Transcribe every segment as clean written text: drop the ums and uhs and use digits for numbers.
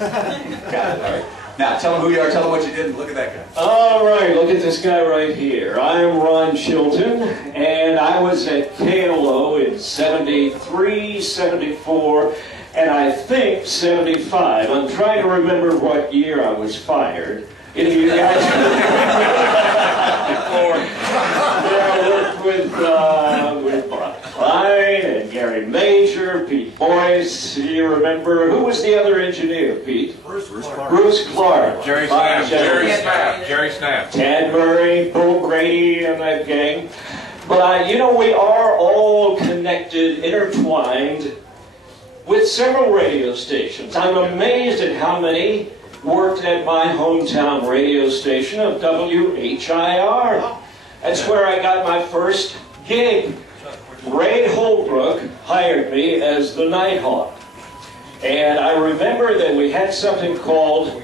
Got it. All right. Now, tell them who you are, tell them what you did, and look at that guy. All right, look at this guy right here. I'm Ron Chilton, and I was at KLO in 73, 74, and I think 75. I'm trying to remember what year I was fired. Any of you guys? I worked with Bob Klein and Gary Major, Pete Boyce. Do you remember? Who was the other engineer, Pete? Bruce Clark. Jerry Snap. Jerry Snap. Tad Murray, Bull Grady, and that gang. But you know, we are all connected, intertwined with several radio stations. I'm amazed at how many worked at my hometown radio station of WHIR. That's where I got my first gig. Ray Holbrook hired me as the Nighthawk. And I remember that we had something called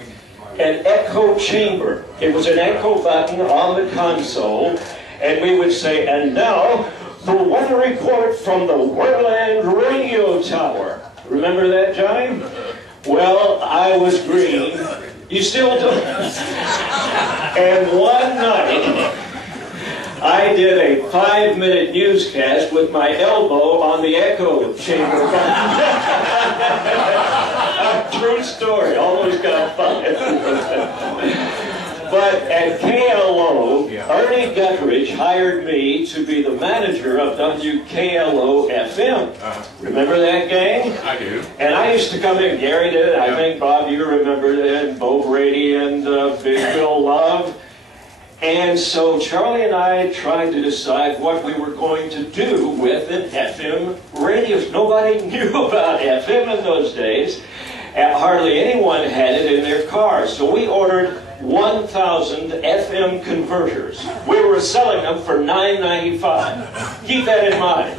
an echo chamber. It was an echo button on the console, and we would say, and now, the weather report from the Werland Radio Tower. Remember that, Johnny? Well, I was green. You still do. And one night, I did a 5-minute newscast with my elbow on the echo chamber button. True story, almost got fired. But at KLO, Ernie Guttridge hired me to be the manager of WKLO FM. Remember that gang? I do. And I used to come in, Gary did, I think, Bob, you remember that, and Bo Brady and Big Bill Love. And so Charlie and I tried to decide what we were going to do with an FM radio. Nobody knew about FM in those days. Hardly anyone had it in their cars. So we ordered 1,000 FM converters. We were selling them for $9.95. Keep that in mind.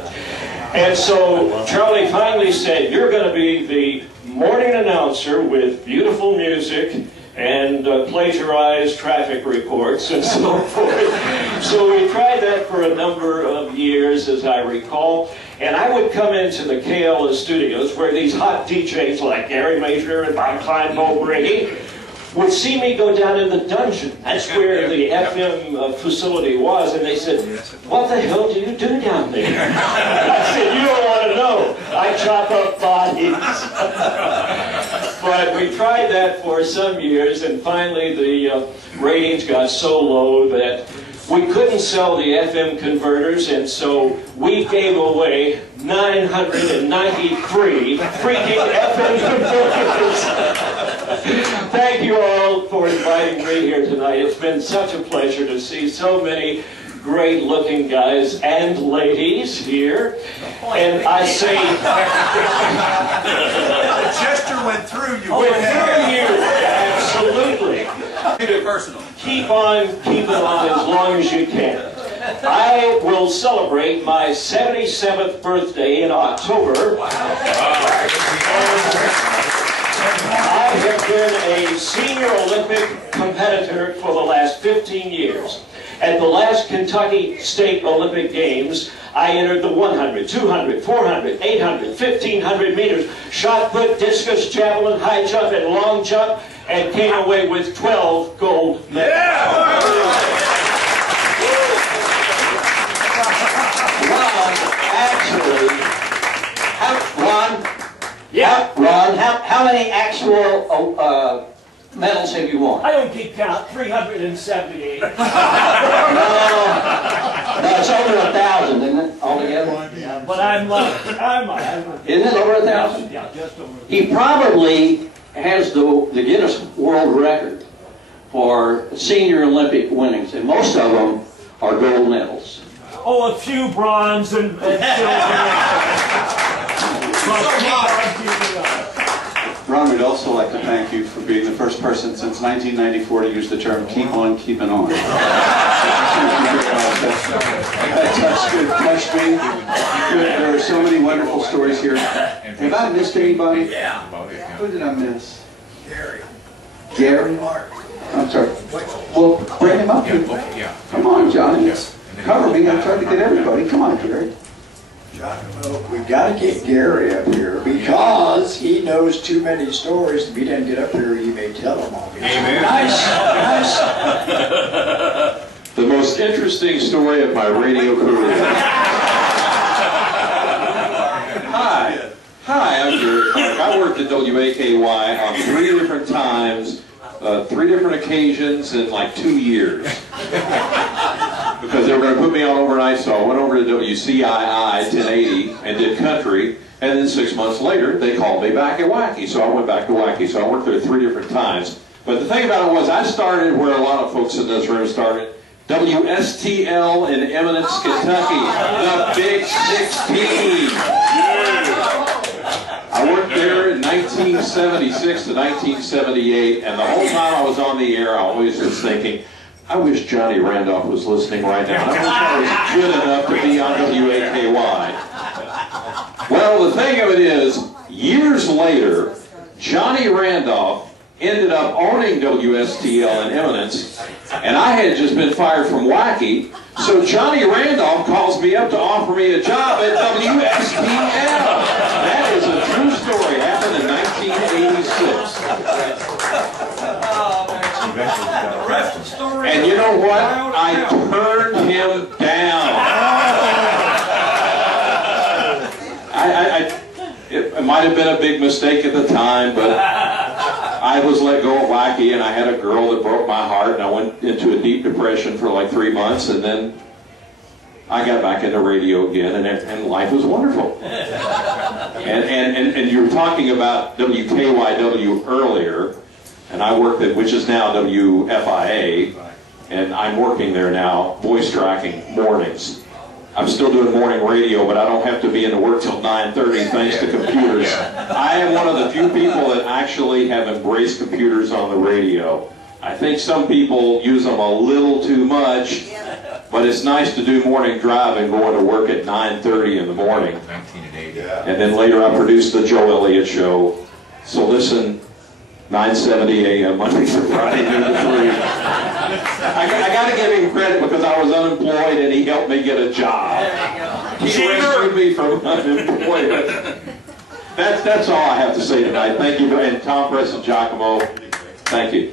And so Charlie finally said, you're going to be the morning announcer with beautiful music and plagiarized traffic reports and so forth. So we tried that for a number of years, as I recall. And I would come into the KLO studios where these hot DJs like Gary Major and Bob Klein, Bo Brady would see me go down in the dungeon. That's where the FM facility was. And they said, what the hell do you do down there? I said, you don't want to know. I chop up bodies. But we tried that for some years, and finally the ratings got so low that we couldn't sell the FM converters, and so we gave away 993 freaking FM converters. Thank you all for inviting me here tonight. It's been such a pleasure to see so many great-looking guys and ladies here. And I say... The gesture went through you. Went through you, absolutely. Personal. Keep on keeping on as long as you can. I will celebrate my 77th birthday in October. Wow. I have been a senior Olympic competitor for the last 15 years. At the last Kentucky State Olympic Games, I entered the 100, 200, 400, 800, 1,500 meters, shot put, discus, javelin, high jump, and long jump, and came away with 12 gold medals. Yeah! Ron, how many actual medals have you won? I don't keep count. 378. No, it's over 1,000, isn't it, altogether? Yeah, but I'm lucky. Isn't it over 1,000? Yeah, just over. He probably has the Guinness World Record for senior Olympic winnings, and most of them are gold medals. Oh, a few bronze and silver. Ron, we'd also like to thank you for being the first person since 1994 to use the term "keep on keeping on." That touched me. There are so many wonderful stories here. Have I missed anybody? Yeah. Who did I miss? Gary. Gary? I'm sorry. Well, bring him up here. Come on, Johnny. Cover me. I tried to get everybody. Come on, Gary. Giacomo, we got to get Gary up here because he knows too many stories. If he doesn't get up here, you may tell them all. Amen. Nice, nice. The most interesting story of my radio career. Hi, I'm Gary Clark. I worked at WAKY on 3 different times, 3 different occasions in like 2 years. Because they were going to put me on overnight, so I went over to WCII 1080 and did country, and then 6 months later, they called me back at WAKY, so I went back to WAKY. So I worked there 3 different times. But the thing about it was, I started where a lot of folks in this room started, WSTL in Eminence, Kentucky, the Big 16. I worked there in 1976 to 1978, and the whole time I was on the air, I always was thinking, I wish Johnny Randolph was listening right now. I wish I was good enough to be on WAKY. Well, the thing of it is, years later, Johnny Randolph ended up owning WSTL in Eminence, and I had just been fired from WAKY, so Johnny Randolph calls me up to offer me a job at WSTL. That is a true story. Happened in 1986. And you know what? I turned him down. It might have been a big mistake at the time, but I was let go of WAKY, and I had a girl that broke my heart, and I went into a deep depression for like 3 months, and then I got back into radio again, and life was wonderful. And you were talking about WKYW earlier, and I worked at, which is now WFIA, and I'm working there now, voice tracking mornings. I'm still doing morning radio, but I don't have to be into work till 9:30 thanks to computers. I am one of the few people that actually have embraced computers on the radio. I think some people use them a little too much, but it's nice to do morning drive and go into work at 9:30 in the morning. 1980. And then later I produced the Joe Elliott Show. So listen, 9:70 a.m. Monday through Friday, noon to 3. I got to give him credit because I was unemployed and he helped me get a job. He rescued me from unemployment. That's all I have to say tonight. Thank you, and Tom, Press, and Giacomo, thank you.